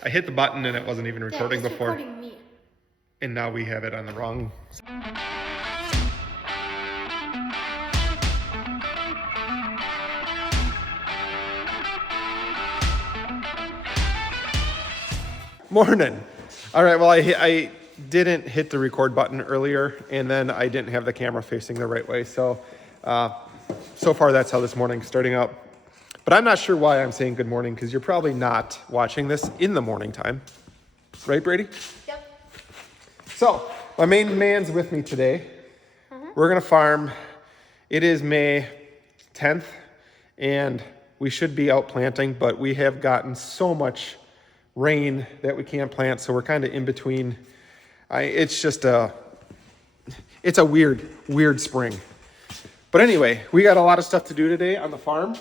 I hit the button and it wasn't even recording before. Recording me. And now we have it on the wrong. Morning. All right, well, I didn't hit the record button earlier, and then I didn't have the camera facing the right way. So far that's how this morning's starting out. But I'm not sure why I'm saying good morning, because you're probably not watching this in the morning time. Right, Brady? Yep. So, my main man's with me today. We're going to farm. It is May 10th, and we should be out planting, but we have gotten so much rain that we can't plant, so we're kind of in between. It's a weird spring. But anyway, we got a lot of stuff to do today on the farm,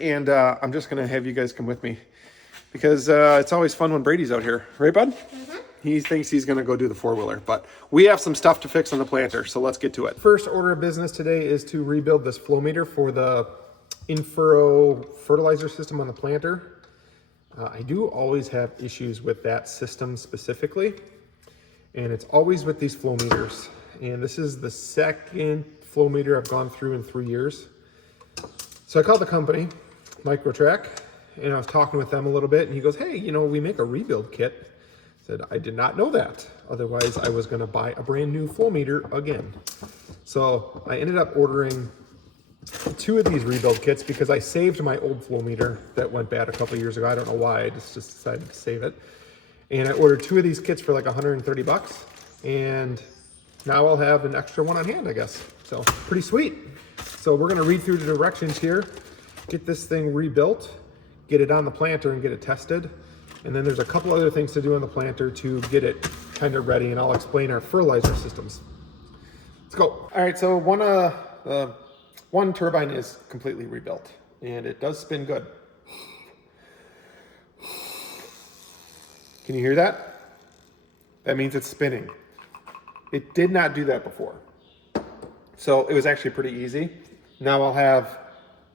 and I'm just going to have you guys come with me because it's always fun when Brady's out here. Right, bud? He thinks he's going to go do the four-wheeler, but we have some stuff to fix on the planter, so let's get to it. First order of business today is to rebuild this flow meter for the in-furrow fertilizer system on the planter. I do always have issues with that system specifically, and it's always with these flow meters. And this is the second flow meter I've gone through in 3 years. So I called the company, Microtrack, and I was talking with them a little bit, and he goes, hey, we make a rebuild kit. I said, I did not know that. Otherwise, I was gonna buy a brand new flow meter again. So I ended up ordering 2 of these rebuild kits because I saved my old flow meter that went bad a couple of years ago. I don't know why, I just decided to save it. And I ordered 2 of these kits for like 130 bucks. And now I'll have an extra one on hand, I guess. So pretty sweet. So we're gonna read through the directions here, get this thing rebuilt, get it on the planter and get it tested. And then there's a couple other things to do on the planter to get it kind of ready, and I'll explain our fertilizer systems. Let's go. All right, so one turbine is completely rebuilt, and it does spin good. Can you hear that? That means it's spinning. It did not do that before. So it was actually pretty easy. Now I'll have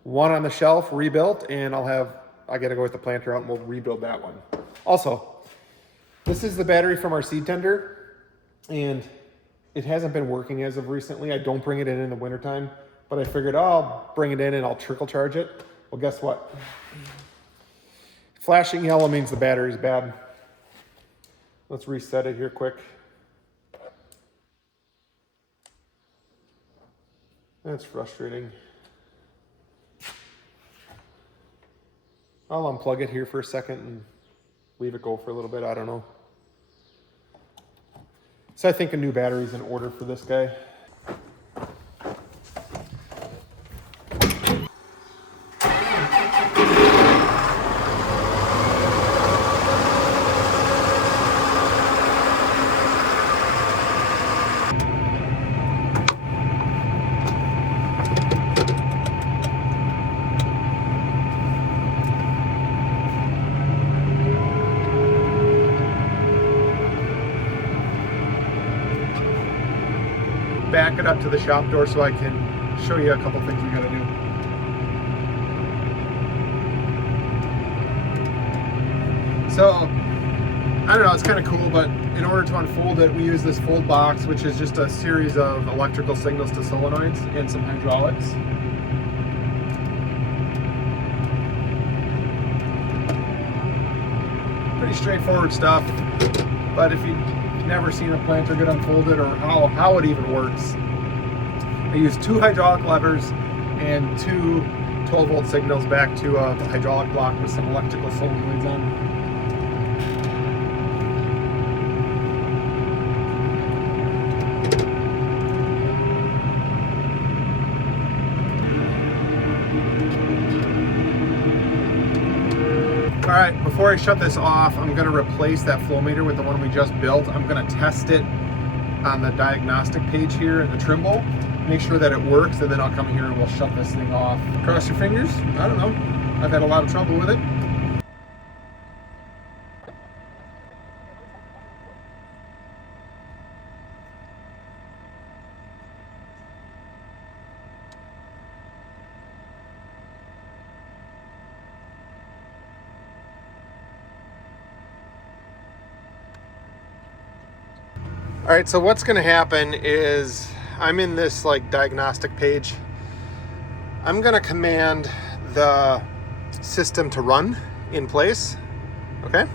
one on the shelf rebuilt, and I gotta go with the planter out and we'll rebuild that one. Also, this is the battery from our seed tender, and it hasn't been working as of recently. I don't bring it in the wintertime, but I figured, I'll bring it in and I'll trickle charge it. Well, guess what? Flashing yellow means the battery's bad. Let's reset it here quick. That's frustrating. I'll unplug it here for a second and leave it go for a little bit. I don't know. So I think a new battery is in order for this guy. Back it up to the shop door so I can show you a couple things we gotta do. So, I don't know, it's kind of cool, but in order to unfold it, we use this fold box, which is just a series of electrical signals to solenoids and some hydraulics. Pretty straightforward stuff, but if you've never seen a planter get unfolded or how it even works, I use 2 hydraulic levers and 2 12-volt signals back to a hydraulic block with some electrical solenoids on. All right, before I shut this off, I'm gonna replace that flow meter with the one we just built. I'm gonna test it on the diagnostic page here in the Trimble, make sure that it works, and then I'll come here and we'll shut this thing off. Cross your fingers. I don't know. I've had a lot of trouble with it. All right, so what's gonna happen is I'm in this like diagnostic page. I'm gonna command the system to run in place, okay?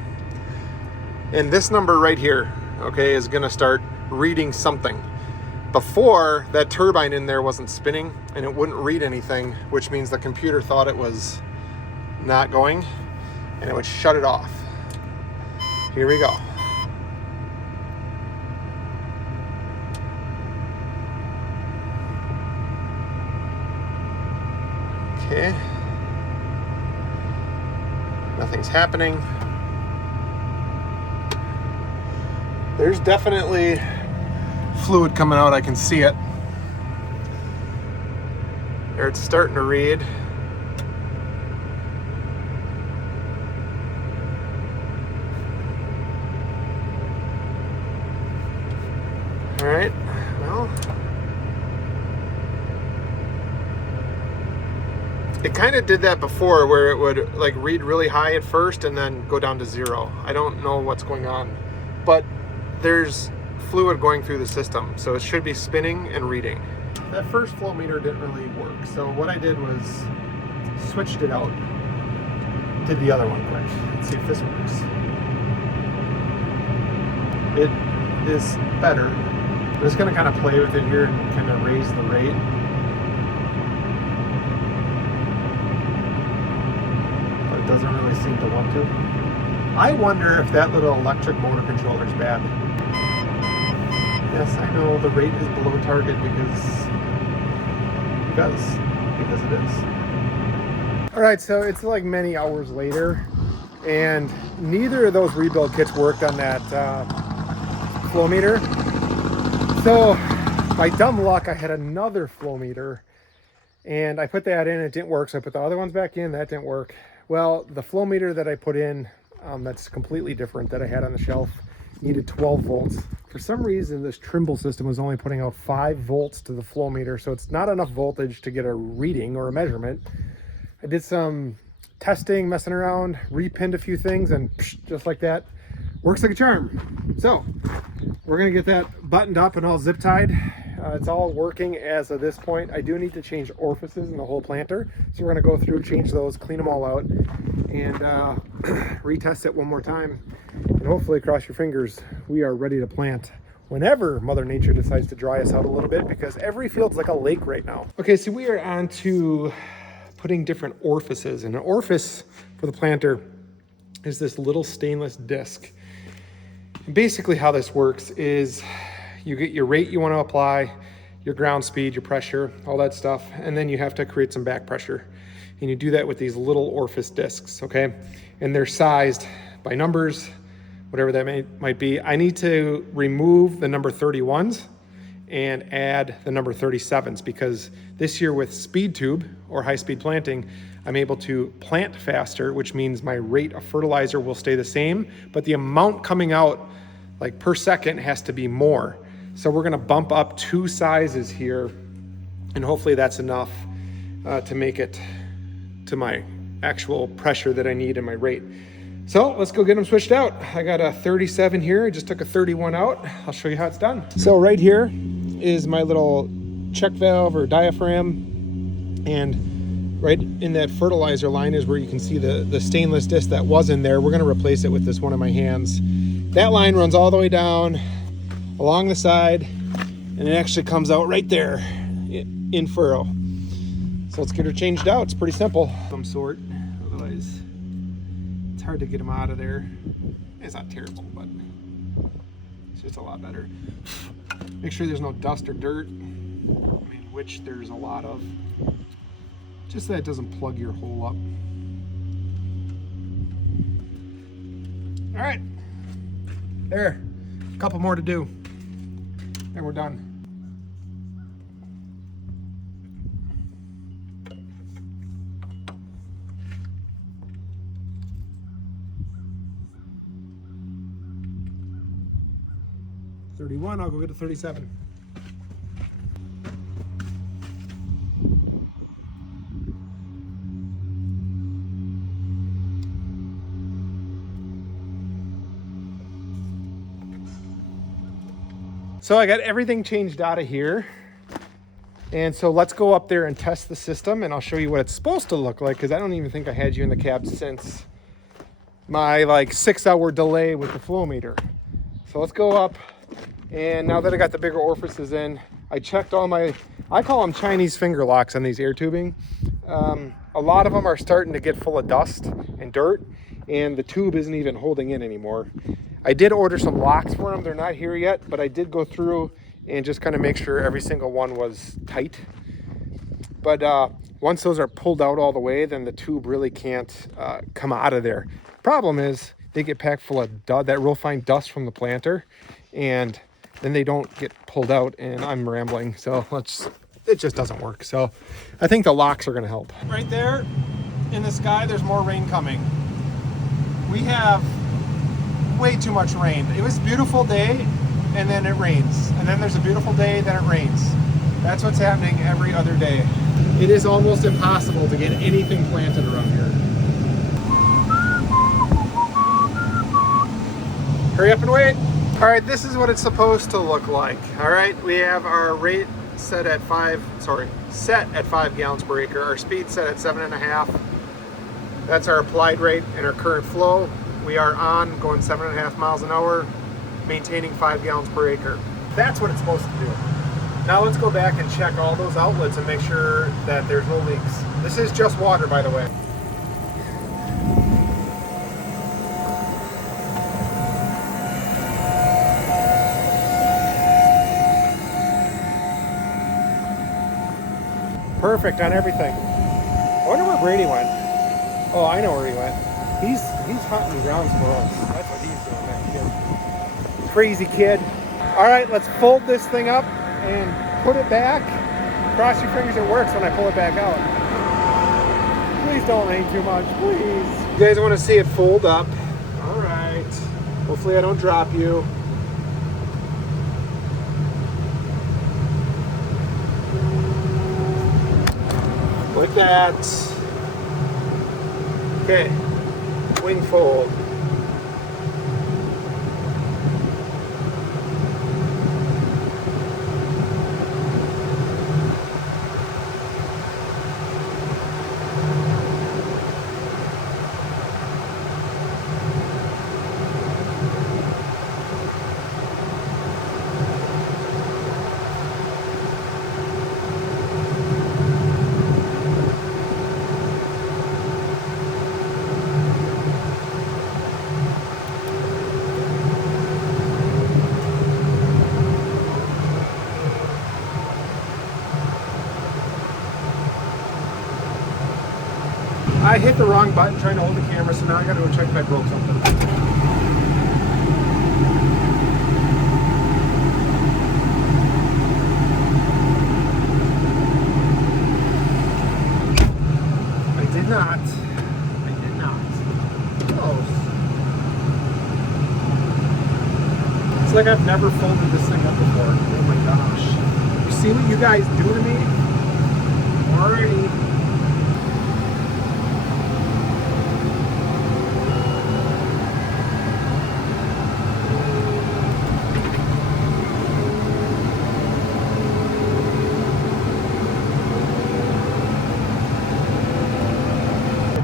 And this number right here, okay, is gonna start reading something. Before, that turbine in there wasn't spinning and it wouldn't read anything, which means the computer thought it was not going and it would shut it off. Here we go. Okay. Nothing's happening. There's definitely fluid coming out. I can see it. There, it's starting to read. All right, well, it kind of did that before where it would like read really high at first and then go down to 0. I don't know what's going on, but there's fluid going through the system, so it should be spinning and reading. That first flow meter didn't really work, so what I did was switched it out. Did the other one quick. Let's see if this works. It is better. I'm just going to kind of play with it here and kind of raise the rate. But it doesn't really seem to want to. I wonder if that little electric motor controller is bad. Yes, I know the rate is below target because it is. All right, so it's like many hours later, and neither of those rebuild kits worked on that flow meter. So by dumb luck, I had another flow meter, and I put that in, it didn't work. So I put the other ones back in, that didn't work. Well, the flow meter that I put in, that's completely different that I had on the shelf, needed 12 volts. For some reason, this Trimble system was only putting out 5 volts to the flow meter, so it's not enough voltage to get a reading or a measurement. I did some testing, messing around, repinned a few things, and just like that, works like a charm. So we're gonna get that buttoned up and all zip tied. It's all working as of this point. I do need to change orifices in the whole planter, so we're gonna go through, change those, clean them all out, and retest it one more time. And hopefully, cross your fingers, we are ready to plant whenever Mother Nature decides to dry us out a little bit, because every field's like a lake right now. Okay, so we are on to putting different orifices, and an orifice for the planter is this little stainless disc. And basically how this works is you get your rate you want to apply, your ground speed, your pressure, all that stuff, and then you have to create some back pressure. And you do that with these little orifice discs, okay? And they're sized by numbers, whatever that might be. I need to remove the number 31s and add the number 37s, because this year with speed tube or high speed planting, I'm able to plant faster, which means my rate of fertilizer will stay the same, but the amount coming out like per second has to be more. So we're gonna bump up 2 sizes here, and hopefully that's enough to make it to my actual pressure that I need in my rate. So let's go get them switched out. I got a 37 here. I just took a 31 out. I'll show you how it's done. So right here is my little check valve or diaphragm. And right in that fertilizer line is where you can see the stainless disc that was in there. We're gonna replace it with this one of my hands. That line runs all the way down along the side, and it actually comes out right there in furrow. So let's get her changed out. It's pretty simple. Some sort, otherwise it's hard to get them out of there. It's not terrible, but it's just a lot better. Make sure there's no dust or dirt, which there's a lot of, just so that it doesn't plug your hole up. All right, there, a couple more to do, and we're done. $31, I'll go get a 37. So I got everything changed out of here. And so let's go up there and test the system, and I'll show you what it's supposed to look like, because I don't even think I had you in the cab since my like 6-hour delay with the flow meter. So let's go up, and now that I got the bigger orifices in, I checked all my, I call them Chinese finger locks on these air tubing. A lot of them are starting to get full of dust and dirt, and the tube isn't even holding in anymore. I did order some locks for them. They're not here yet, but I did go through and just kind of make sure every single one was tight. But once those are pulled out all the way, then the tube really can't come out of there. Problem is, they get packed full of that real fine dust from the planter, and then they don't get pulled out, and I'm rambling, so it just doesn't work. So I think the locks are gonna help. Right there in the sky, there's more rain coming. We have way too much rain. It was a beautiful day, and then it rains. And then there's a beautiful day, then it rains. That's what's happening every other day. It is almost impossible to get anything planted around here. Hurry up and wait. All right, this is what it's supposed to look like. All right, we have our rate set at 5 gallons per acre. Our speed set at 7.5. That's our applied rate and our current flow. We are on going 7.5 miles an hour, maintaining 5 gallons per acre. That's what it's supposed to do. Now let's go back and check all those outlets and make sure that there's no leaks. This is just water, by the way. Perfect on everything. I wonder where Brady went. Oh, I know where he went. He's hunting grounds for us. That's what he's doing, that kid. Crazy kid. All right, let's fold this thing up and put it back. Cross your fingers it works when I pull it back out. Please don't rain too much, please. You guys want to see it fold up? All right. Hopefully I don't drop you. Like that. Okay, wing fold. I hit the wrong button trying to hold the camera, so now I gotta go check if I broke something. I did not. Close. It's like I've never folded this thing up before. Oh my gosh. You see what you guys do to me? Already.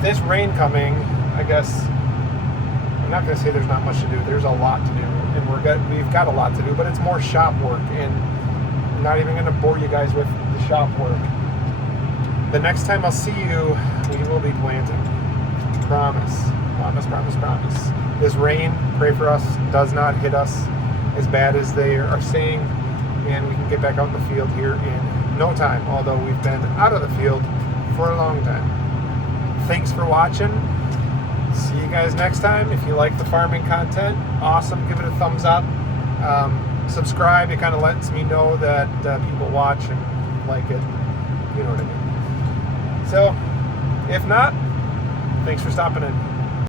This rain coming, I guess, I'm not going to say there's not much to do. There's a lot to do, and we've got a lot to do, but it's more shop work, and I'm not even going to bore you guys with the shop work. The next time I'll see you, we will be planting. Promise. Promise, promise, promise. This rain, pray for us, does not hit us as bad as they are saying, and we can get back out in the field here in no time, although we've been out of the field for a long time. Thanks for watching. See you guys next time. If you like the farming content, awesome. Give it a thumbs up. Subscribe. It kind of lets me know that people watch and like it. You know what I mean. So, if not, thanks for stopping in.